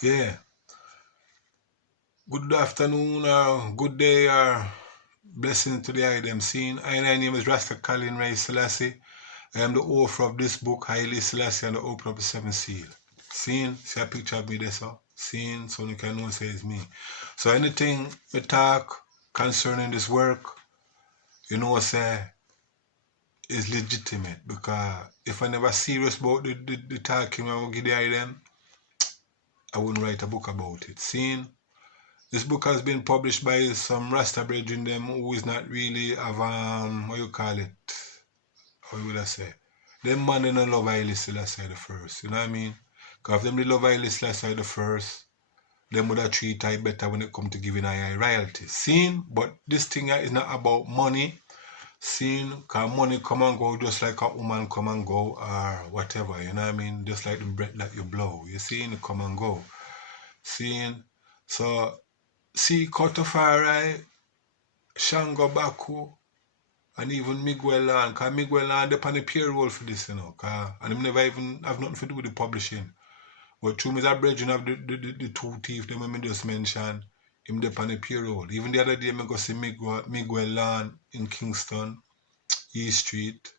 Yeah. Good afternoon or good day or blessing to the item seen. My name is Rasta Colin Ray Selassie. I am the author of this book, Haile Selassie and the Open of the Seven Seal. Seen, see a picture of me there, so seen, so you can know say it's me. So anything we talk concerning this work, you know say is legitimate because if I never serious about the talking I will give the item, I wouldn't write a book about it. Seen. This book has been published by some Rasta brethren them who is not really of what you call it? How would I say? Them man they don't love Haile Selassie the first, you know what I mean? Because if them they love Haile Selassie the first, them would have treat I better when it come to giving I royalties. Seen? But this thing is not about money. Seen? Because money come and go just like a woman come and go or whatever, you know what I mean? Just like the breath that you blow. You seen? It come and go. Seen? So see Kotofari, Shango Baku, and even Miguel Land, because Miguel Land is on the payroll for this, you know, and him never even have nothing to do with the publishing. But through me, that brethren of the two thieves, them I just mentioned, him dey on the payroll. Even the other day, I go see Miguel Land in Kingston, East Street,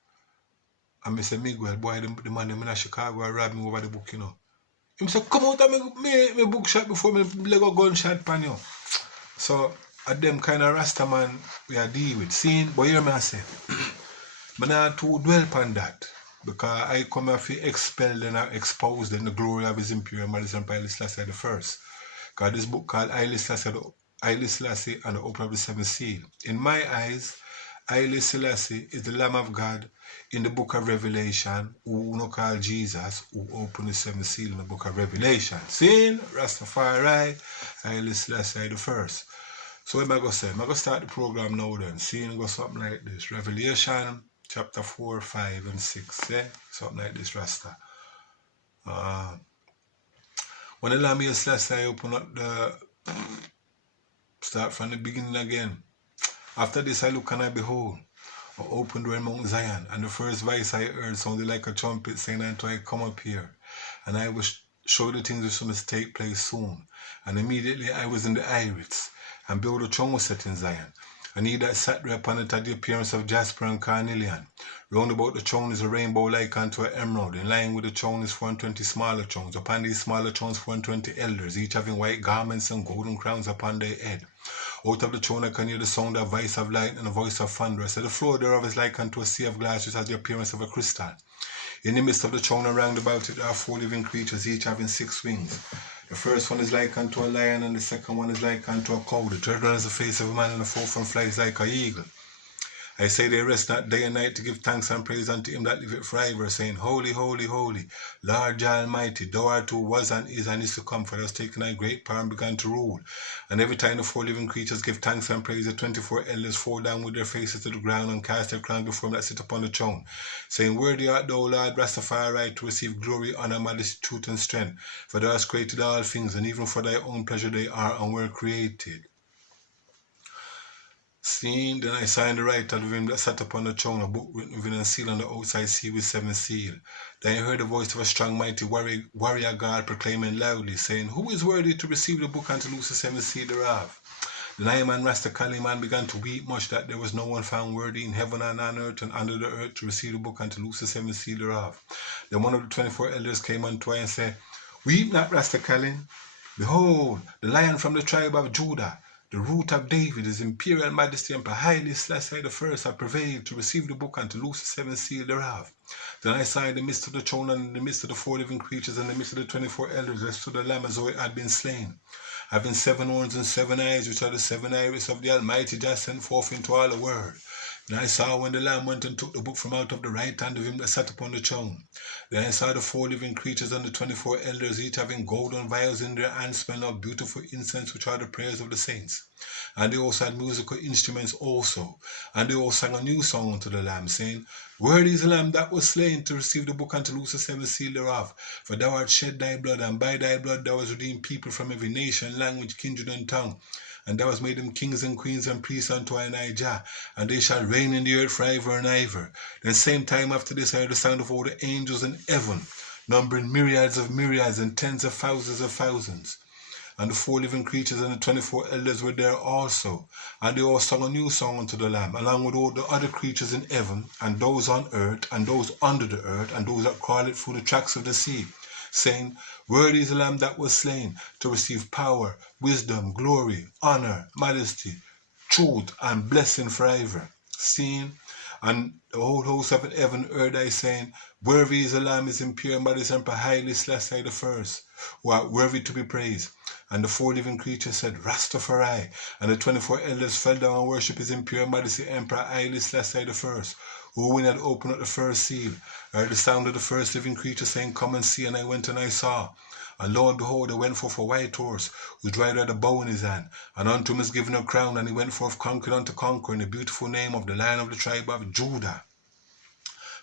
and I say, Miguel, boy, the man them in Chicago robbed me over the book, you know. Him say, come out of me bookshop before me leg a gunshot pan you. So, at them kind of Rasta man we are deal with. Seeing, but hear me I say, but not to dwell upon that. Because I come here to expel and expose the glory of His Imperial Majesty and Haile Selassie the First. Because this book called Haile Selassie and the Open of the Seven Seal. In my eyes, Haile Selassie is the Lamb of God in the book of Revelation, who no call Jesus, who opened the seven seal in the book of Revelation. Seeing Rastafari, Haile Selassie the First. So what am I going to say? I'm going to start the program now then. Seeing go something like this. Revelation chapter 4, 5, and 6. Yeah? Something like this, Rasta. When the Lamb of Selassie open up the... Start from the beginning again. After this I look and I behold, an open door in Mount Zion, and the first voice I heard sounded like a trumpet saying unto I come up here, and I will show the things which must take place soon. And immediately I was in the Iris, and behold, a throne was set in Zion, and he that sat there upon it had the appearance of jasper and carnelian. Round about the throne is a rainbow like unto an emerald. In line with the throne is 420 smaller thrones. Upon these smaller thrones 420 elders, each having white garments and golden crowns upon their head. Out of the throne I can hear the sound of voice of light and a voice of thunder. So the floor thereof is like unto a sea of glass, which has the appearance of a crystal. In the midst of the throne and round about it are four living creatures, each having 6 wings. The first one is like unto a lion, and the second one is like unto a cow. The third one is the face of a man, and the fourth one flies like an eagle. I say they rest not day and night to give thanks and praise unto him that liveth forever, saying, Holy, holy, holy, Lord God Almighty, thou art who was and is to come, for thou hast taken thy great power and begun to rule. And every time the 4 living creatures give thanks and praise, the 24 elders fall down with their faces to the ground and cast their crowns before him that sit upon the throne, saying, Worthy art thou, Lord, Rastafari, to receive glory, honor, majesty, truth, and strength. For thou hast created all things, and even for thy own pleasure they are and were created. Seeing, then I saw in the right hand of him that sat upon the throne a book written within and sealed on the outside seal with 7 seals. Then I heard the voice of a strong, mighty warrior God proclaiming loudly, saying, Who is worthy to receive the book and to loose the 7 seals thereof? Then I, man, Rasta Kaliman, began to weep much that there was no one found worthy in heaven and on earth and under the earth to receive the book and to loose the 7 seals thereof. Then one of the 24 elders came unto I and said, Weep not, Rasta Kalin. Behold, the Lion from the tribe of Judah, the root of David, His Imperial Majesty Emperor Haile Selassie the First, have prevailed to receive the book and to loose the 7 seals thereof. Then I saw in the midst of the throne and in the midst of the 4 living creatures and in the midst of the 24 elders, there stood a lamb as though it had been slain, having 7 horns and 7 eyes, which are the 7 iris of the Almighty, just sent forth into all the world. And I saw when the Lamb went and took the book from out of the right hand of him that sat upon the throne. Then I saw the 4 living creatures and the 24 elders, each having golden vials in their hands, smelling of beautiful incense, which are the prayers of the saints. And they also had musical instruments also. And they all sang a new song unto the Lamb, saying, Worthy is the Lamb that was slain to receive the book and to loose the 7 seals thereof. For thou hast shed thy blood, and by thy blood thou hast redeemed people from every nation, language, kindred, and tongue. And thou hast made them kings and queens and priests unto Jah, and they shall reign in the earth forever and ever. Then same time after this I heard the sound of all the angels in heaven, numbering myriads of myriads and tens of thousands. And the 4 living creatures and the 24 elders were there also. And they all sung a new song unto the Lamb, along with all the other creatures in heaven, and those on earth, and those under the earth, and those that crawl it through the tracks of the sea, saying, Worthy is the Lamb that was slain to receive power, wisdom, glory, honor, majesty, truth, and blessing forever. Seeing, and the whole host of heaven heard I saying, Worthy is the Lamb, is impure and body Emperor highly Selassie the first, who are worthy to be praised. And the 4 living creatures said, Rastafari. And the 24 elders fell down and worshipped his impure majesty Emperor Haile Selassie the first, who when he had opened up the first seal, I heard the sound of the first living creature saying, Come and see. And I went and I saw. And lo and behold, there went forth a white horse, whose rider had a bow in his hand, and unto him is given a crown, and he went forth conquered unto conquer, in the beautiful name of the Lion of the tribe of Judah.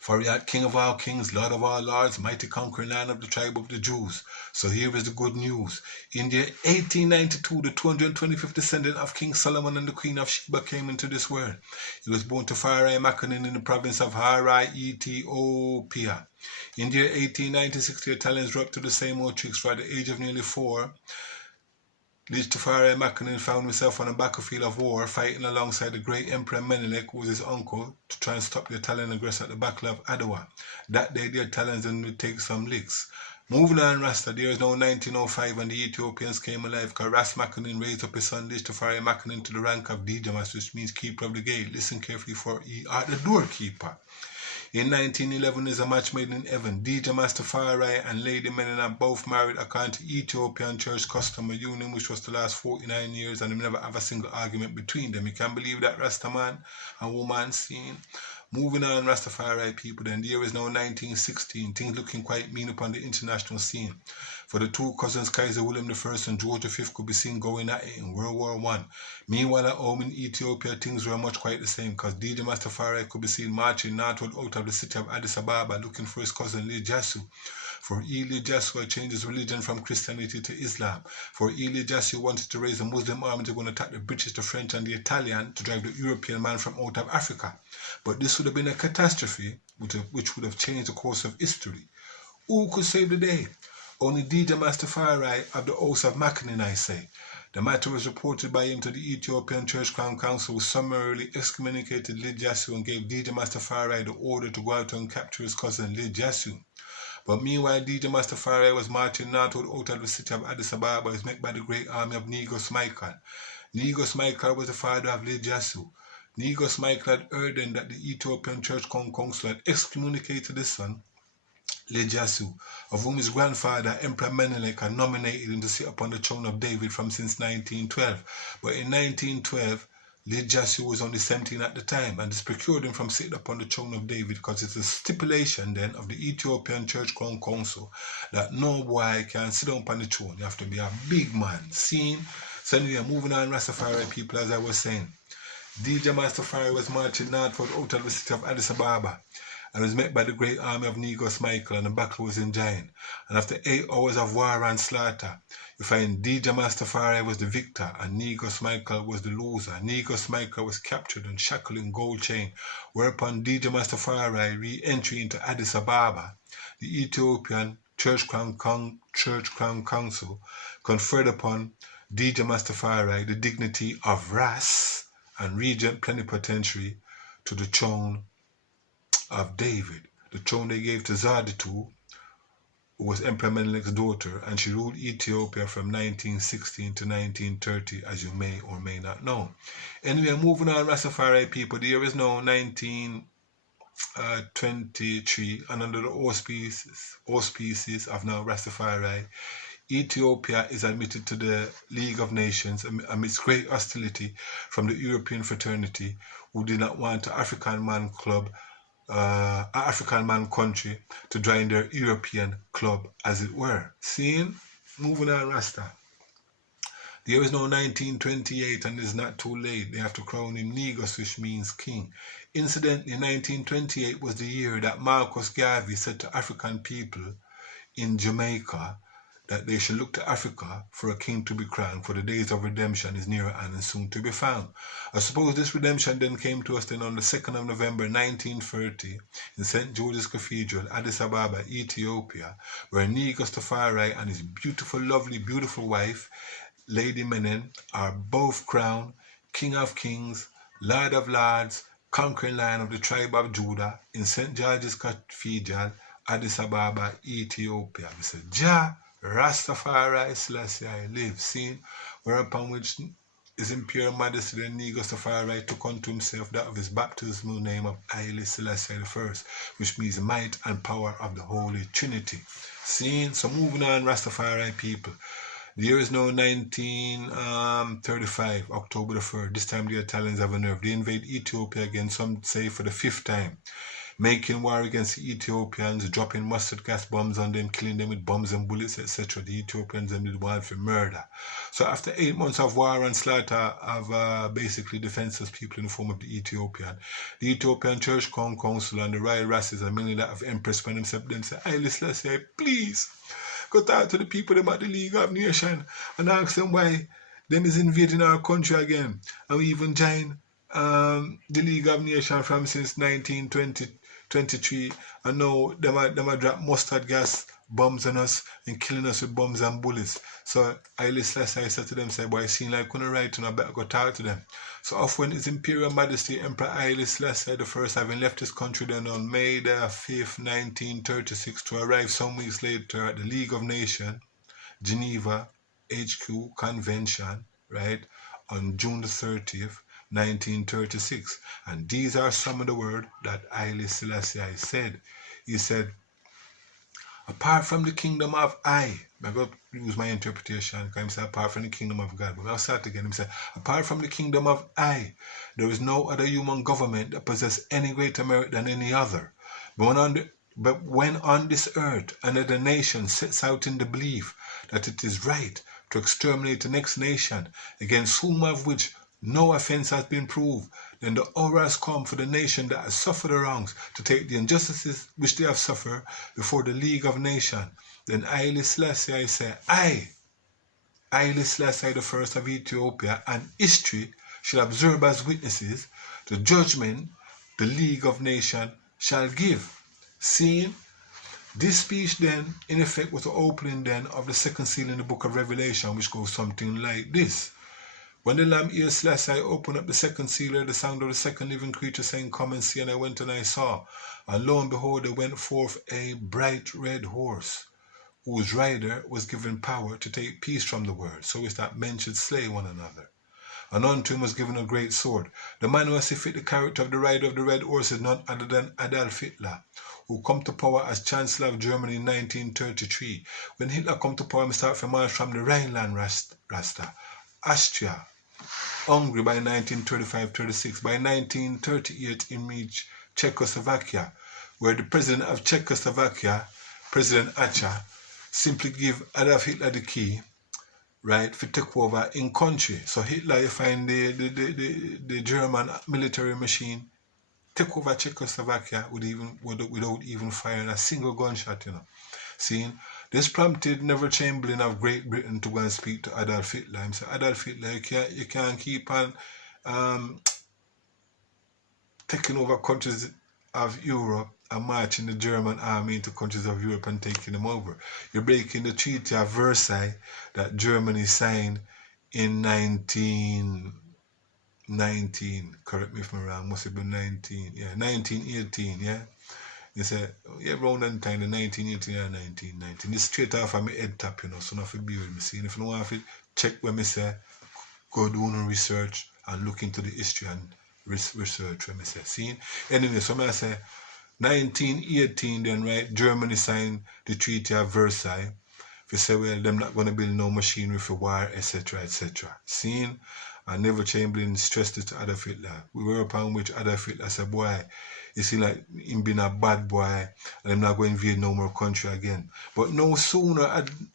For he art King of all kings, Lord of all lords, mighty conquering Lion of the tribe of the Jews. So here is the good news. In the year 1892, the 225th descendant of King Solomon and the Queen of Sheba came into this world. He was born to Farai Makanin in the province of Harai, Ethiopia. In the year 1896, the Italians were up to the same old tricks. For at the age of nearly 4, Farai Makanin found himself on a battlefield of war, fighting alongside the great Emperor Menelik, who was his uncle, to try and stop the Italian aggressor at the Battle of Adwa. That day, the Italians would take some licks. Moving on, Rasta, there is now 1905, and the Ethiopians came alive, because Ras Makanin raised up his son Farai Makanin to the rank of Dijamas, which means keeper of the gate. Listen carefully, for he art the doorkeeper. In 1911 is a match made in heaven. DJ Master Farai and Lady Menina both married according to Ethiopian church custom, a union which was to last 49 years, and they never have a single argument between them. You can believe that, Rasta man and woman scene. Moving on, Rastafari people, then the year is now 1916. Things looking quite mean upon the international scene. For the 2 cousins, Kaiser William I and George V could be seen going at it in World War I. Meanwhile, at home in Ethiopia, things were much quite the same, because DJ Mastafari could be seen marching northward out of the city of Addis Ababa looking for his cousin Lee Jassu. For Lee Jassu had changed his religion from Christianity to Islam. For Lee Jassu wanted to raise a Muslim army to go and attack the British, the French, and the Italian to drive the European man from out of Africa. But this would have been a catastrophe which would have changed the course of history. Who could save the day? Only DJ Mastafari of the House of Makanin, I say. The matter was reported by him to the Ethiopian Church Crown Council, who summarily excommunicated Lee Jassu and gave DJ Mastafari the order to go out and capture his cousin Lee Jassu. But meanwhile, DJ Mastafari was marching northward out of the city of Addis Ababa, was met by the great army of Negos Michael. Negos Michael was the father of Lee Jassu. Negos Michael had heard then that the Ethiopian Church Crown Council had excommunicated his son, Lee Jassu, of whom his grandfather, Emperor Menelik, had nominated him to sit upon the throne of David from since 1912. But in 1912, Lee Jassu was only 17 at the time, and this procured him from sitting upon the throne of David, because it's a stipulation then of the Ethiopian Church Crown Council that no boy can sit down upon the throne. You have to be a big man. Seen? So anyway, moving on, Rastafari people, as I was saying. DJ Mastafari was marching northward out of the city of Addis Ababa, and was met by the great army of Negos Michael, and the battle was enjoined. And after 8 hours of war and slaughter, you find DJ Mastafari was the victor, and Negos Michael was the loser. Negos Michael was captured and shackled in gold chain, whereupon DJ Mastafari re-entry into Addis Ababa. The Ethiopian Church Crown Council conferred upon DJ Mastafari the dignity of Ras and Regent Plenipotentiary to the throne of David. The throne they gave to Zaditu, who was Emperor Menelik's daughter, and she ruled Ethiopia from 1916 to 1930, as you may or may not know. Anyway, moving on, Rastafari people, the year is now 1923, and under the auspices of now Rastafari, Ethiopia is admitted to the League of Nations amidst great hostility from the European fraternity, who did not want an African man country to join their European club, as it were. Seeing? Moving on, Rasta. The year is now 1928, and it's not too late. They have to crown him Negos, which means king. Incidentally, 1928 was the year that Marcus Garvey said to African people in Jamaica that they should look to Africa for a king to be crowned, for the days of redemption is nearer and is soon to be found. I suppose this redemption then came to us then on the 2nd of November 1930 in St. George's Cathedral, Addis Ababa, Ethiopia, where Negus Tafari and his beautiful, lovely, beautiful wife, Lady Menen, are both crowned King of Kings, Lord of Lords, conquering lion of the tribe of Judah in St. George's Cathedral, Addis Ababa, Ethiopia. We say, Jah Rastafari Selassie I live, seen, whereupon which His Imperial Majesty the Negus Tafari took unto himself that of his baptismal name of Haile Selassie I, which means might and power of the Holy Trinity. Seen, so moving on, Rastafari people. The year is now 1935, October the 3rd. This time the Italians have a nerve. They invade Ethiopia again, some say for the 5th time, making war against the Ethiopians, dropping mustard gas bombs on them, killing them with bombs and bullets, etc. The Ethiopians then did war for murder. So after 8 months of war and slaughter of basically defenseless people in the form of the Ethiopian Church Council and the Royal Rastas and many that have Empress when themselves then say, hey, let's say, please, go talk to the people them at the League of Nations and ask them why them is invading our country again. And we even join the League of Nations from since 1923, and now them a drop mustard gas bombs on us and killing us with bombs and bullets. So I said to them, say, boy, it seems like couldn't write and I better go talk to them. So off when His Imperial Majesty Emperor Haile Selassie I, having left his country then on May the 5th, 1936, to arrive some weeks later at the League of Nations, Geneva, HQ Convention, right, on June the 30th, 1936. And these are some of the words that Haile Selassie I said. He said, apart from the kingdom of I going to use my interpretation, because he said apart from the kingdom of God. But I'll start again. He said, apart from the kingdom of I, there is no other human government that possesses any greater merit than any other. But when on this earth another nation sets out in the belief that it is right to exterminate the next nation, against whom of which no offense has been proved, then the hour has come for the nation that has suffered the wrongs to take the injustices which they have suffered before the League of Nations. Then Haile Selassie I say, I, Haile Selassie I of Ethiopia, and history shall observe as witnesses the judgment the League of Nations shall give. Seeing this speech then, in effect, was the opening then of the second seal in the book of Revelation, which goes something like this. When the Lamb ear Selassie I opened up the second seal, the sound of the second living creature saying, come and see. And I went and I saw, and lo and behold, there went forth a bright red horse, whose rider was given power to take peace from the world, so as that men should slay one another. And unto him was given a great sword. The man who has fit the character of the rider of the red horse is none other than Adolf Hitler, who come to power as Chancellor of Germany in 1933. When Hitler come to power, he started to march from the Rhineland Rasta, Austria, Hungary by 1935-36. By 1938, he reached Czechoslovakia, where the president of Czechoslovakia, President Acha, simply give Adolf Hitler the key, right, for take over in country. So Hitler, you find the German military machine take over Czechoslovakia without even firing a single gunshot, you know. Seeing this prompted Neville Chamberlain of Great Britain to go and speak to Adolf Hitler. He said, Adolf Hitler, you can't keep on taking over countries of Europe and marching the German army into countries of Europe and taking them over. You're breaking the Treaty of Versailles that Germany signed in 1919. Correct me if I'm wrong, must have been 1918, yeah? They say, yeah, around that time, the 1918 and 1919. This straight off of my head top, you know, so not to be with me. See, if you don't want to check what me say, go do no research and look into the history and research what me say. See? Anyway, so I say, 1918 then, right, Germany signed the Treaty of Versailles. They say, well, them not going to build no machinery for war, etc., etc. Seeing? And Neville Chamberlain stressed it to Adolf Hitler. We were upon which Adolf Hitler said, boy, you see like him being a bad boy and I'm not going to invade no more country again. But no sooner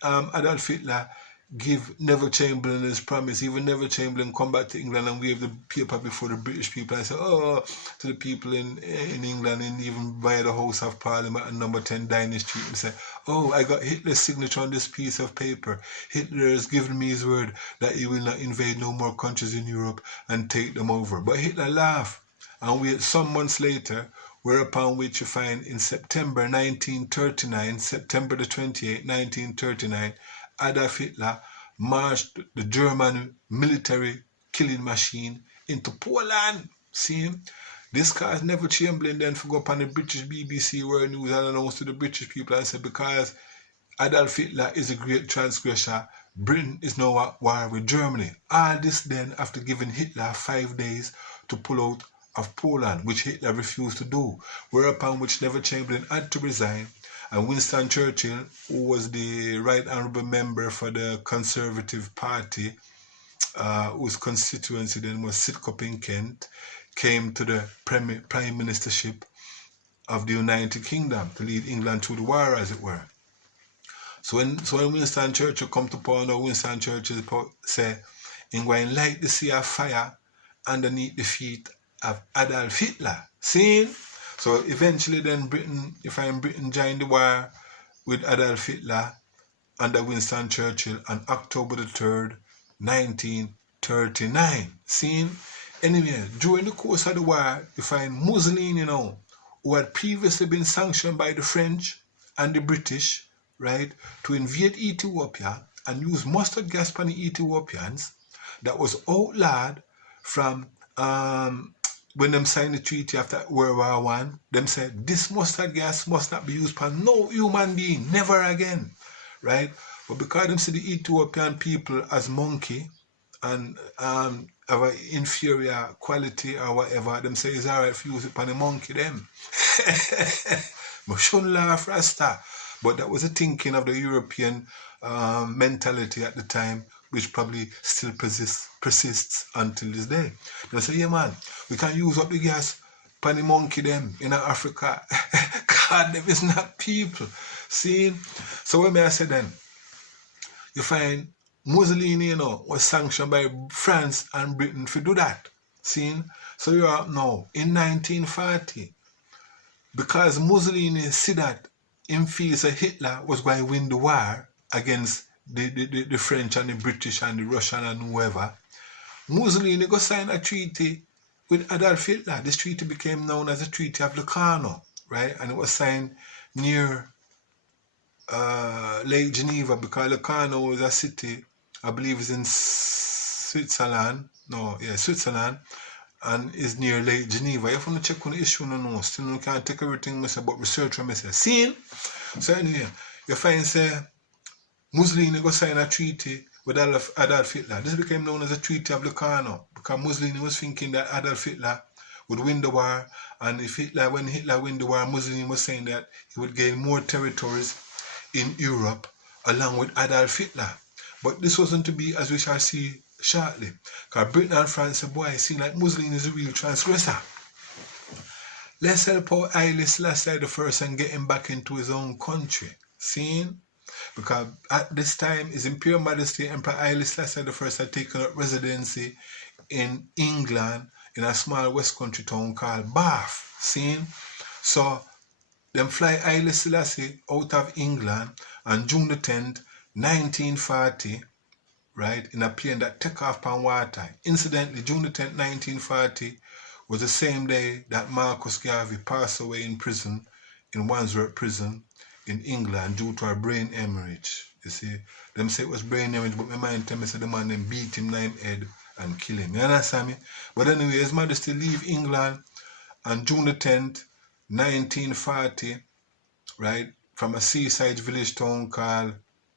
Adolf Hitler give Neville Chamberlain his promise. Even Neville Chamberlain come back to England and wave the paper before the British people and say, oh, to the people in England, and even by the House of Parliament and number 10 Downing Street, and say, oh, I got Hitler's signature on this piece of paper. Hitler has given me his word that he will not invade no more countries in Europe and take them over. But Hitler laughed, and wait some months later, whereupon which you find in September 1939, September the 28th, 1939, Adolf Hitler marched the German military killing machine into Poland. See? This caused Neville Chamberlain then to go up on the British BBC World News and announce to the British people and say, because Adolf Hitler is a great transgressor, Britain is now at war with Germany. All this then after giving Hitler 5 days to pull out of Poland, which Hitler refused to do, whereupon which Neville Chamberlain had to resign. And Winston Churchill, who was the right honourable member for the Conservative Party, whose constituency then was Sidcup in Kent, came to the prime ministership of the United Kingdom to lead England through the war, as it were. So when Winston Churchill come to power, now Winston Churchill say, "In going light the sea of fire underneath the feet of Adolf Hitler." See? So eventually then Britain joined the war with Adolf Hitler under Winston Churchill on October the 3rd, 1939. See? Anyway, during the course of the war, you find Mussolini now, who had previously been sanctioned by the French and the British, right, to invade Ethiopia and use mustard gas on the Ethiopians, that was outlawed from when them signed the treaty after World War I. Them said this mustard gas must not be used upon no human being, never again, right? But because them see the Ethiopian people as monkey and have an inferior quality or whatever, them say it's alright if you use it upon a monkey them. But shouldn't laugh, Rasta. But that was the thinking of the European mentality at the time, which probably still persists until this day. They say, yeah man, we can use up the gas upon the monkey them in Africa. God, them is not people. See? So what may I say then? You find Mussolini, you know, was sanctioned by France and Britain to do that. See? So you're up now in 1940. Because Mussolini see that him feels that Hitler was going to win the war against the French and the British and the Russian and whoever, Mussolini go sign a treaty with Adolf Hitler. This treaty became known as the Treaty of Locarno, right? And it was signed near Lake Geneva, because Locarno is a city, I believe is in Switzerland. Switzerland, and is near Lake Geneva. You have to check on the issue, no. Still you can't take everything but research what I say. See? So anyway, you find say Mussolini go sign a treaty with Adolf Hitler. This became known as the Treaty of Locarno, because Mussolini was thinking that Adolf Hitler would win the war, and when Hitler win the war, Mussolini was saying that he would gain more territories in Europe along with Adolf Hitler. But this wasn't to be, as we shall see shortly, because Britain and France said, boy, seem like Mussolini is a real transgressor. Let's help out Haile Selassie I and get him back into his own country. See? Because at this time, His Imperial Majesty Emperor Haile Selassie I had taken up residency in England in a small West Country town called Bath. See? So, them fly Haile Selassie out of England on June the 10th, 1940, right, in a plane that took off on water. Incidentally, June the 10th, 1940 was the same day that Marcus Garvey passed away in prison, in Wandsworth Prison in England, due to a brain hemorrhage. You see, them say it was brain hemorrhage, but my mind tell me say the man them beat him 9 head and kill him. You understand me? But anyway, His Majesty leave England on June the 10th, 1940, right, from a seaside village town called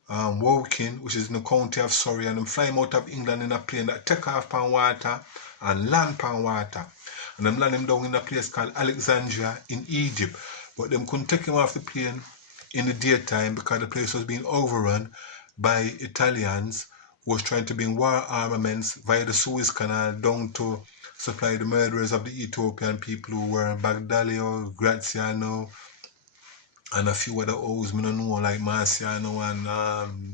Woking, which is in the county of Surrey, and them fly him out of England in a plane that take off on water and land on water. And them land him down in a place called Alexandria in Egypt. But them couldn't take him off the plane in the daytime because the place was being overrun by Italians who was trying to bring war armaments via the Suez Canal down to supply the murderers of the Ethiopian people who were Bagdalio, Graziano, and a few other O's, I don't know, like Marciano and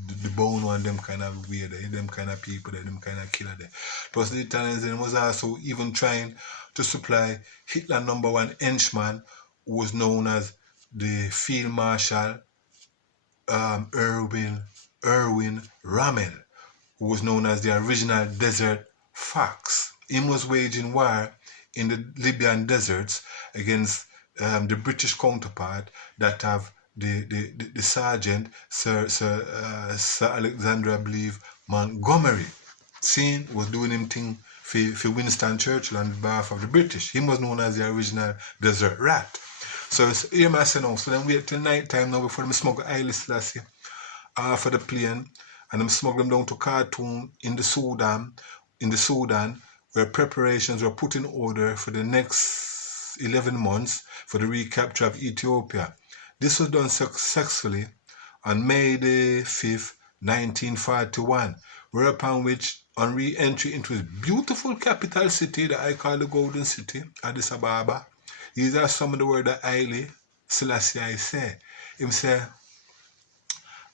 the Bono and them kind of way there, them kind of people there, them kind of killer there. Plus the Italians then was also even trying to supply Hitler #1 henchman, who was known as the Field Marshal Erwin Rommel, who was known as the original Desert Fox. He was waging war in the Libyan deserts against the British counterpart that have the sergeant, Sir Alexander, I believe, Montgomery. Seeing was doing him thing for Winston Churchill on behalf of the British. He was known as the original Desert Rat. So here I say now, so then wait till night time now before them smuggle Haile Selassie off of the plane and them smuggle them down to Khartoum in the Sudan, where preparations were put in order for the next 11 months for the recapture of Ethiopia. This was done successfully on May the 5th, 1941, whereupon which on re-entry into his beautiful capital city that I call the Golden City, Addis Ababa, these are some of the words that Haile Selassie say. Him say,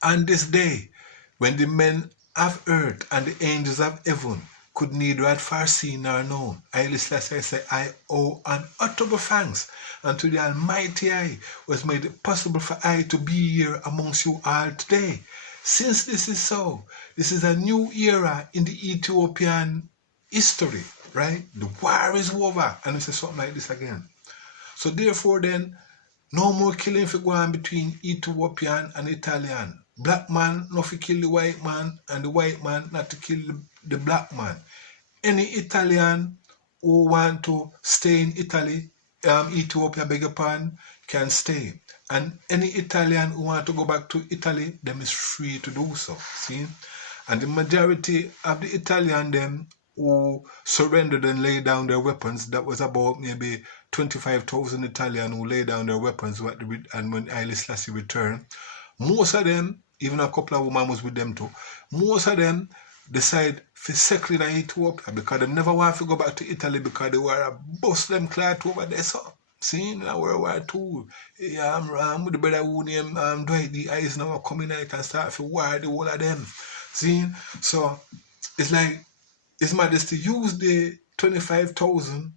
on this day, when the men of earth and the angels of heaven could neither have foreseen nor known, Haile Selassie say, I owe unutterable thanks unto the Almighty I was made it possible for I to be here amongst you all today. Since this is so, this is a new era in the Ethiopian history, right? The war is over. And it's something like this again. So therefore then, no more killing for going between Ethiopian and Italian. Black man not to kill the white man, and the white man not to kill the black man. Any Italian who want to stay in Italy, Ethiopia, beg your pardon, can stay. And any Italian who want to go back to Italy, them is free to do so. See? And the majority of the Italian them who surrendered and laid down their weapons, that was about maybe 25,000 Italians who laid down their weapons, and when Haile Selassie returned, most of them, even a couple of women was with them too, most of them decide to settle in Ethiopia because they never want to go back to Italy because they were a Muslim clan over there. So, see, in World War II, I'm with the brother who named Dwight D. Eisenhower coming out and start to war the whole of them. See, so it's like His Majesty used the 25,000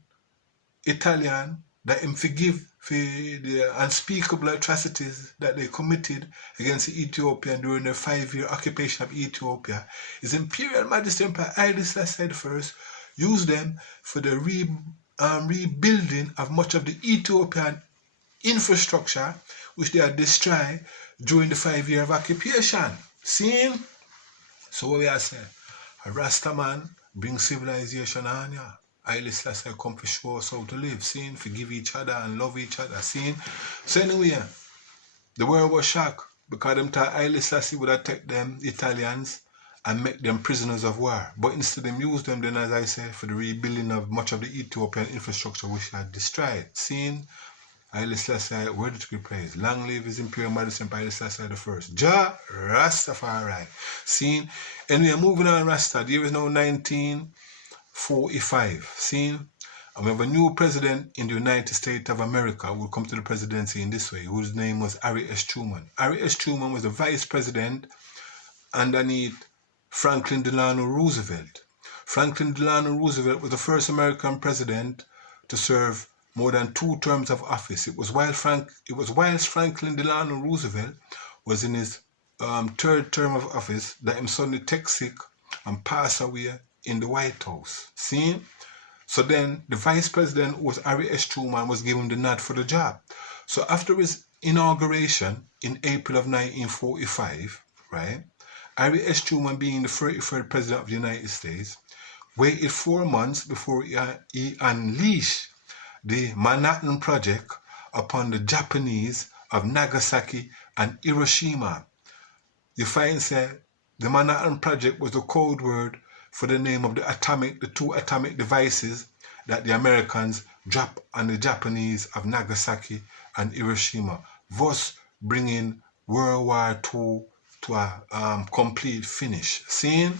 Italian that him forgive for the unspeakable atrocities that they committed against Ethiopia during the 5-year occupation of Ethiopia. His Imperial Majesty Emperor Haile Selassie I used them for the rebuilding of much of the Ethiopian infrastructure which they had destroyed during the 5 years of occupation. See? So what we are saying, a Rasta man brings civilization on ya. Haile Selassie come to show us how to live, seeing, forgive each other and love each other, seeing. So anyway, the world was shocked because them thought Haile Selassie would attack them Italians and make them prisoners of war. But instead them used them then, as I say, for the rebuilding of much of the Ethiopian infrastructure which had destroyed. Seeing, Haile Selassie worthy to be praised. Long live His Imperial Majesty Haile Selassie I. Jah Rastafari. Seeing, anyway, moving on Rasta, the year is now 1945. Seeing, and we have a new president in the United States of America who will come to the presidency in this way, whose name was Harry S. Truman. Harry S. Truman was the vice president underneath Franklin Delano Roosevelt. Franklin Delano Roosevelt was the first American president to serve more than 2 terms of office. It was whilst Franklin Delano Roosevelt was in his 3rd term of office that him suddenly take sick and pass away in the White House. See? So then the vice president, who was Harry S. Truman, was given the nod for the job. So after his inauguration in April of 1945, right, Harry S. Truman, being the 33rd president of the United States, waited 4 months before he unleashed the Manhattan Project upon the Japanese of Nagasaki and Hiroshima. You find that the Manhattan Project was the code word for the name of the 2 atomic devices that the Americans dropped on the Japanese of Nagasaki and Hiroshima, thus bringing World War II to a complete finish. Seeing?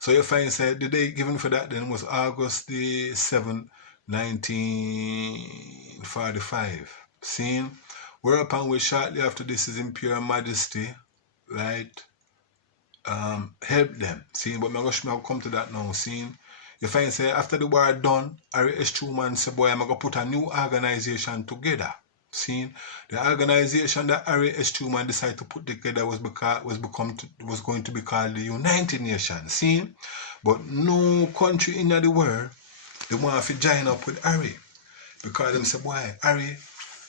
So you find that the day given for that then was August the 7th, 1945. Seeing? Whereupon we shortly after this, His Imperial Majesty right, help them. See, but I'm going to come to that now. See, you find say after the war done, R.S. Truman said, boy, I'm going to put a new organization together. See, the organization that R.S. Truman decided to put together was going to be called the United Nations. See, but no country in the world they want to join up with Harry, because them say, boy, Harry,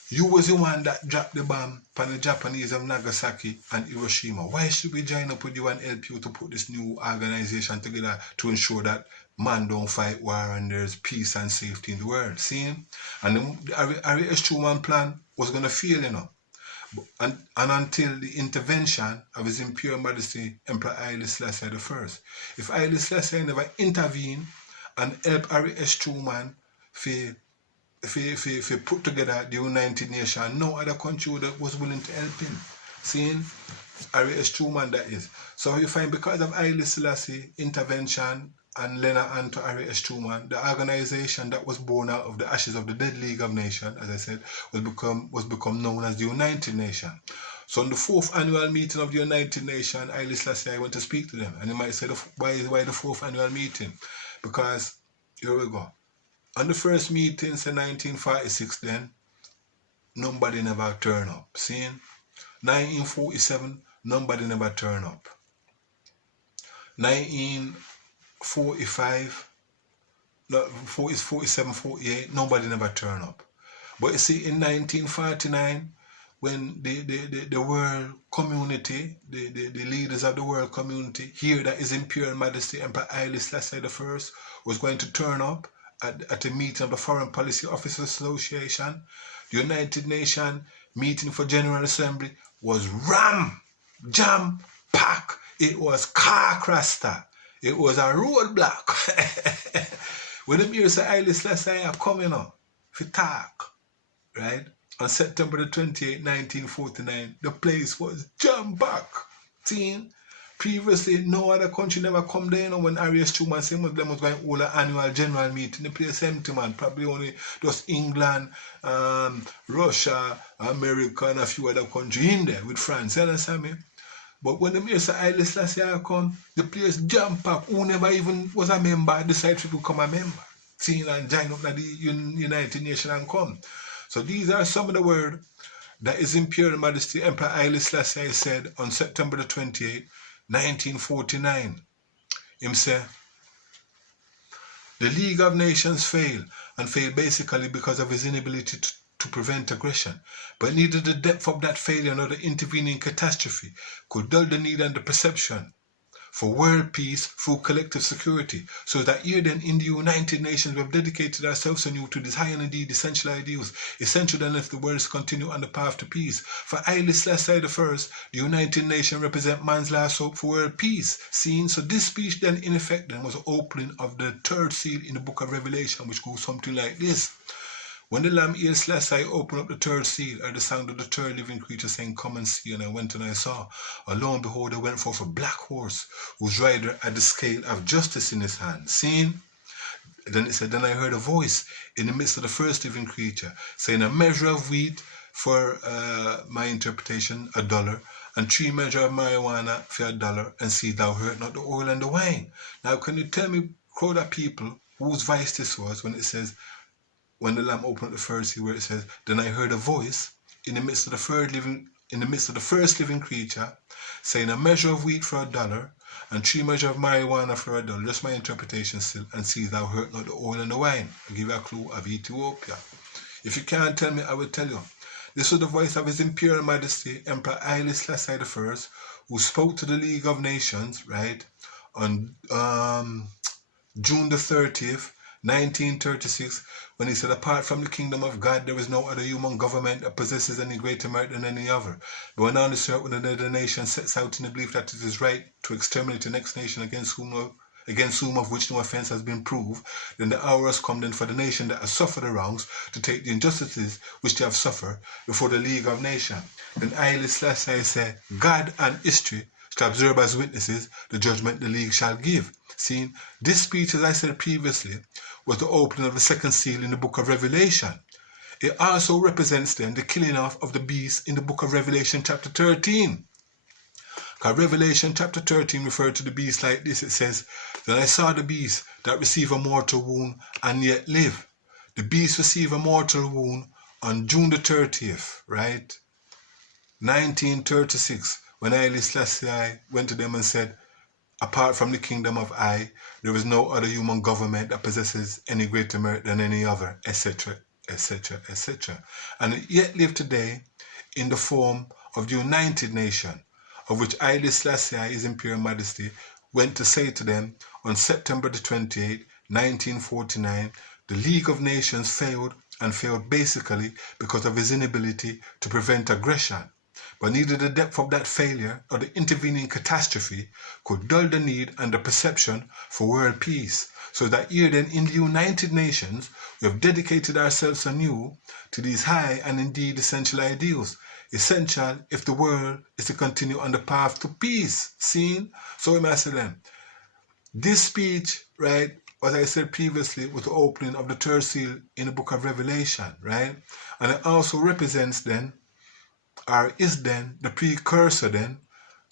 you was the one that dropped the bomb on the Japanese of Nagasaki and Hiroshima. Why should we join up with you and help you to put this new organization together to ensure that man don't fight war and there's peace and safety in the world? See? And the Harry S. Truman plan was going to fail, you know. And until the intervention of His Imperial Majesty Emperor Haile Selassie I. If Haile Selassie never intervened and help Harry S. Truman if he put together the United Nations, no other country was willing to help him. Seeing Harry S. Truman, that is. So you find because of Haile Selassie intervention and lend a hand to Harry S. Truman, the organization that was born out of the ashes of the Dead League of Nations, as I said, was become known as the United Nations. So on the 4th annual meeting of the United Nations, Haile Selassie, I went to speak to them. And you might say, why the 4th annual meeting? Because, here we go. On the first meeting, say 1946 then, nobody never turned up. Seeing? 1947, nobody never turned up. 1945, 47, 48, nobody never turned up. But you see, in 1949, when the world community, the leaders of the world community, hear that His Imperial Majesty Emperor Haile Selassie I was going to turn up at a meeting of the Foreign Policy Officers Association, the United Nations meeting for General Assembly was jam-packed. It was car Rasta. It was a roadblock. When the hear say Haile Selassie are coming up for talk, right? On September the 28th, 1949, the place was jam-packed. See? Previously, no other country never come there, you know, when Harry S. Truman said them was going to hold an annual general meeting. The place empty, man. Probably only just England, Russia, America, and a few other countries in there with France. You understand me? But when the mayor said Haile Selassie come, the place jam-packed. Who never even was a member decided to become a member. Seeing and join up to the United Nations and come. So these are some of the words that His Imperial Majesty Emperor Haile Selassie said on September the 28th, 1949. Him say, the League of Nations failed, and failed basically because of his inability to prevent aggression. But neither the depth of that failure nor the intervening catastrophe could dull the need and the perception for world peace through collective security, so that here then in the United Nations we have dedicated ourselves anew to these high and indeed essential ideals, essential then if the world is continue on the path to peace. For Haile Selassie I, the United Nations represent man's last hope for world peace. Seen, so this speech then in effect then was the opening of the 3rd seal in the book of Revelation, which goes something like this. When the Lamb Haile Selassie opened up the 3rd seal, I heard the sound of the 3rd living creature saying, come and see. And I went and I saw. And lo and behold, there went forth a black horse, whose rider had the scale of justice in his hand. Seeing? Then it said, then I heard a voice in the midst of the 1st living creature, saying, a measure of wheat for my interpretation, $1, and 3 measures of marijuana for $1, and see thou hurt not the oil and the wine. Now can you tell me, crowd of people, whose voice this was when it says, when the Lamb opened up the 1st seal, where it says, then I heard a voice in the midst of the 1st living creature, saying, a measure of wheat for $1, and 3 measures of marijuana for $1. Just my interpretation still. And see thou hurt not the oil and the wine. I'll give you a clue of Ethiopia. If you can't tell me, I will tell you. This was the voice of His Imperial Majesty Emperor Haile Selassie I, who spoke to the League of Nations, right, on June the 30th, 1936, when he said, apart from the kingdom of God, there is no other human government that possesses any greater merit than any other. But when on this earth, when another nation sets out in the belief that it is right to exterminate the next nation against whom of which no offense has been proved, then the hour has come then for the nation that has suffered the wrongs to take the injustices which they have suffered before the League of Nations. Then Haile Selassie said, God and history shall observe as witnesses the judgment the League shall give. Seeing, this speech, as I said previously, was the opening of the 2nd seal in the book of Revelation. It also represents then the killing off of the beast in the book of Revelation chapter 13. Because Revelation chapter 13 referred to the beast like this. It says, "Then I saw the beast that received a mortal wound and yet live." The beast received a mortal wound on June the 30th, right? 1936, when Haile Selassie went to them and said, "Apart from the kingdom of I, there is no other human government that possesses any greater merit than any other," etc., etc., etc. And it yet live today in the form of the United Nations, of which Haile Selassie, His Imperial Majesty, went to say to them on September the 28th, 1949, the League of Nations failed, and failed basically because of his inability to prevent aggression. But neither the depth of that failure or the intervening catastrophe could dull the need and the perception for world peace, so that here then in the United Nations we have dedicated ourselves anew to these high and indeed essential ideals, essential if the world is to continue on the path to peace. Seen? So we must say then, this speech, right, as I said previously, was the opening of the third seal in the book of Revelation, right? And it also represents then, or is then, the precursor then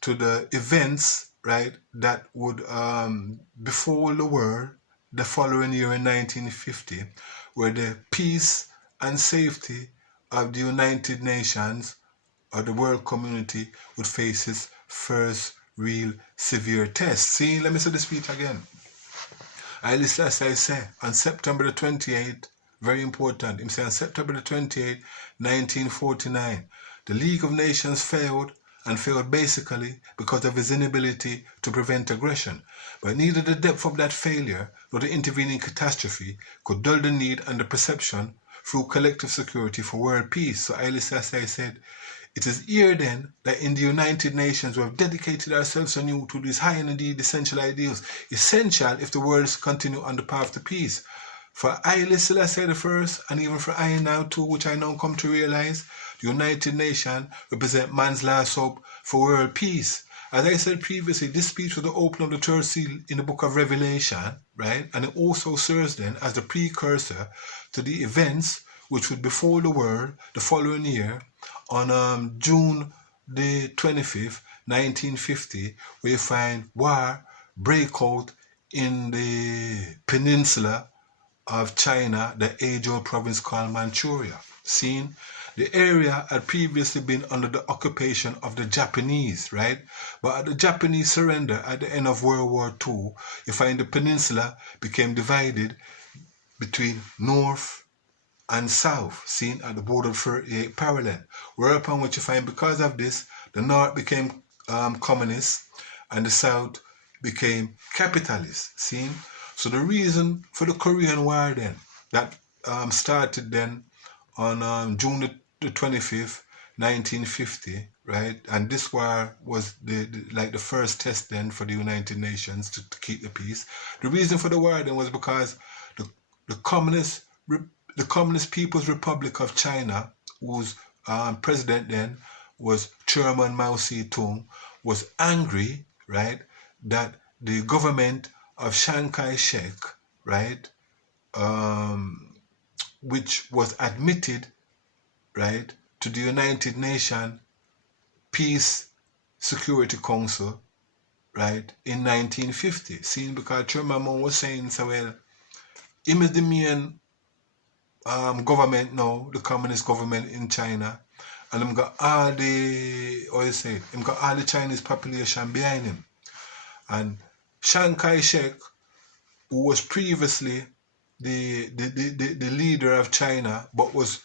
to the events, right, that would befall the world the following year in 1950, where the peace and safety of the United Nations or the world community would face its first real severe test. See, let me say the speech again. I say on September the 28th, very important, him say on September the 28th, 1949, the League of Nations failed, and failed basically because of his inability to prevent aggression. But neither the depth of that failure nor the intervening catastrophe could dull the need and the perception through collective security for world peace. So Haile Selassie said, "It is here then that in the United Nations we have dedicated ourselves anew to these high and indeed essential ideals, essential if the world is continue on the path to peace." For Haile Selassie the first, and even for I now too, which I now come to realize, the United Nations represent man's last hope for world peace. As I said previously, this speech was the opening of the third seal in the book of Revelation, right? And it also serves then as the precursor to the events which would befall the world the following year on June the 25th, 1950, where you find war break out in the peninsula of China, the age-old province called Manchuria. Seen? The area had previously been under the occupation of the Japanese, right? But at the Japanese surrender at the end of World War II, you find the peninsula became divided between north and south, seen at the border of 38 parallel. Whereupon what you find, because of this, the north became communist and the south became capitalist, seen? So the reason for the Korean War then, that started then on June the 25th, 1950, right? And this war was like the first test then for the United Nations to keep the peace. The reason for the war then was because the Communist People's Republic of China, whose president then was Chairman Mao Zedong, was angry, right, that the government of Chiang Kai-shek, right, which was admitted, right, to the United Nations Peace Security Council, right, in 1950. Seeing because Chairman Mao was saying, so well, him is the main government now, the communist government in China, and him got all the, how you say, him got all the Chinese population behind him. And Chiang Kai-shek, who was previously the leader of China, but was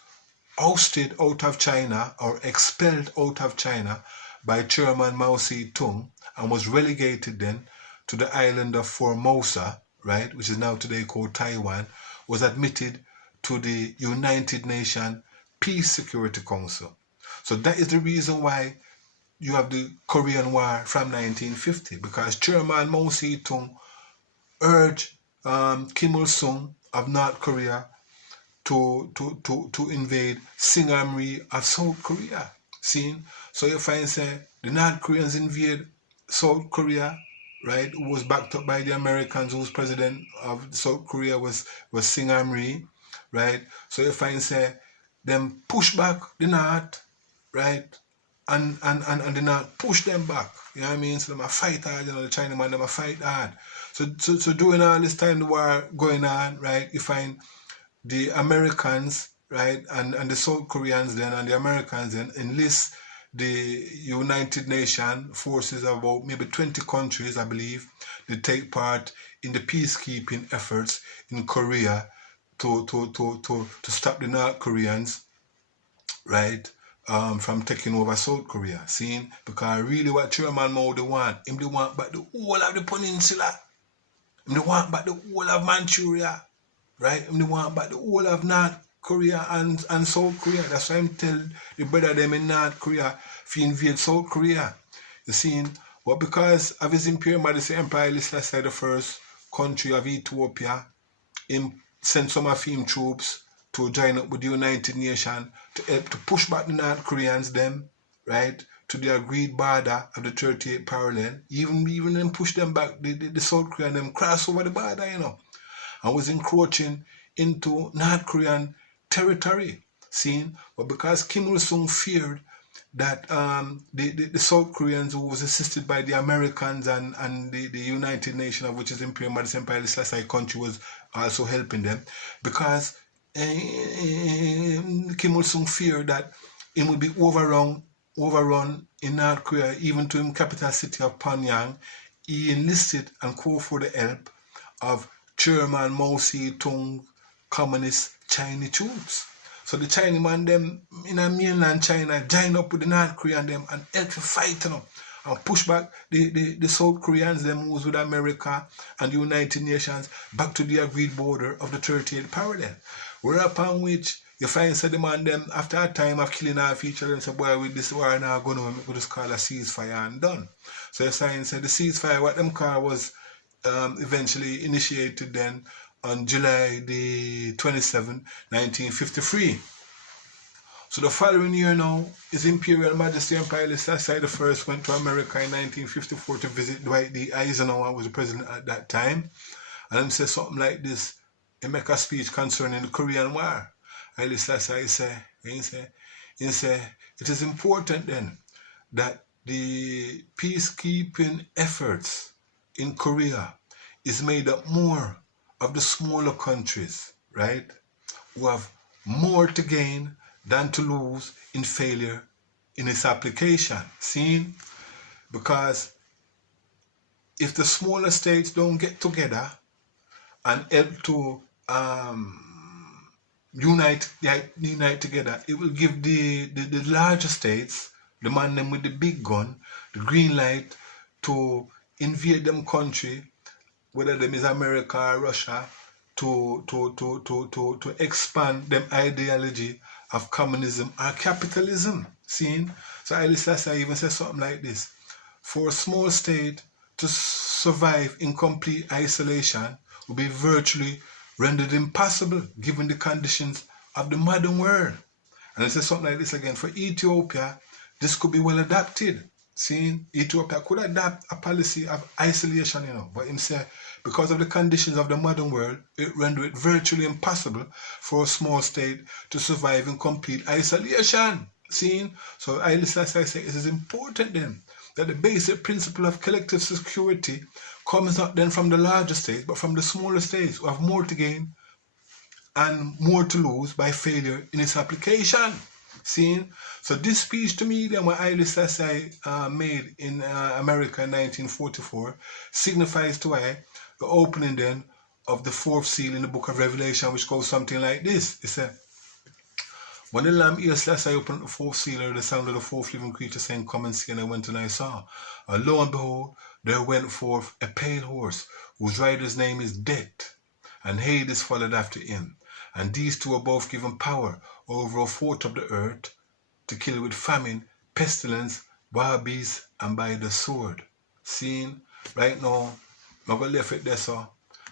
ousted out of China or expelled out of China by Chairman Mao Zedong, and was relegated then to the island of Formosa, right, which is now today called Taiwan, was admitted to the United Nations Peace Security Council. So that is the reason why you have the Korean War from 1950, because Chairman Mao Zedong urged Kim Il-sung of North Korea to invade Singapore of South Korea. See? So you find say the North Koreans invade South Korea, right, who was backed up by the Americans, whose president of South Korea was Singapore, right? So you find say them push back the North, right, and then push them back. You know what I mean? So them a fight hard, you know, the Chinaman them a fight hard. So during all this time the war going on, right, you find the Americans, right, and the South Koreans then and the Americans then enlist the United Nations forces of about maybe 20 countries, I believe, they take part in the peacekeeping efforts in Korea to stop the North Koreans, right, from taking over South Korea. Seeing, because really what Chairman Mao they want, him they want back the whole of the peninsula. Him they want back the whole of Manchuria, right? Him they want back the whole of North Korea and South Korea. That's why I'm tell the brother them in North Korea if you invade South Korea. You see, but because of his Imperial Majesty Empire Haile Selassie the first country of Ethiopia, him sent some of him troops to join up with the United Nations to help to push back the North Koreans them, right, to the agreed border of the 38th parallel. Even then push them back, the South Korean them cross over the border, you know, and was encroaching into North Korean territory, seen. But because Kim Il-sung feared that the South Koreans, who was assisted by the Americans and the United Nations, of which is Imperial Majesty Empire Haile Selassie country, was also helping them, because Kim Il-sung feared that it would be overrun in North Korea, even to his capital city of Pyongyang. He enlisted and called for the help of Chairman Mao Zedong communist Chinese troops. So the Chinaman them in a mainland China join up with the North Korean them and help to fight them and push back the South Koreans them who was with America and the United Nations back to the agreed border of the 38th parallel. Whereupon which you find said the man them after a time of killing off each other and say, boy, with this war now going on, we just call a ceasefire and done. So you find said the ceasefire, what them call was eventually initiated then on July the 27th, 1953. So the following year now, His Imperial Majesty Empire Haile Selassie I went to America in 1954 to visit Dwight D. Eisenhower, who was the president at that time. And he said something like this. He make a speech concerning the Korean War. Haile Selassie say, it is important then that the peacekeeping efforts in Korea is made up more of the smaller countries, right, who have more to gain than to lose in failure in its application. See? Because if the smaller states don't get together and help to unite together, it will give the larger states, the man them with the big gun, the green light to invade them country, whether them is America or Russia, to expand them ideology of communism or capitalism. See? So Haile Selassie even says something like this. For a small state to survive in complete isolation would be virtually rendered impossible given the conditions of the modern world. And it says something like this again. For Ethiopia, this could be well adapted. See, Ethiopia could adapt a policy of isolation, you know, but him say, because of the conditions of the modern world, it renders it virtually impossible for a small state to survive in complete isolation. See, so Haile Selassie say it is important then that the basic principle of collective security comes not then from the larger states, but from the smaller states who have more to gain and more to lose by failure in its application. See? So this speech to me then what Haile Selassie made in America in 1944 signifies to I the opening then of the fourth seal in the book of Revelation, which goes something like this. It said, when the Lamb Haile Selassie opened the fourth seal, I heard the sound of the fourth living creature saying, come and see, and I went and I saw. And lo and behold, there went forth a pale horse, whose rider's name is Death, and Hades followed after him. And these two are both given power over a fourth of the earth to kill with famine, pestilence, wild beasts, and by the sword. Seeing, right now, I'm going to leave it there, so,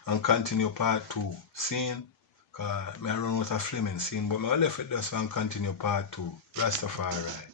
and continue part 2. Seeing, because I run out of flaming scene, but I'm going to leave it there, so, and continue part 2. Rastafari.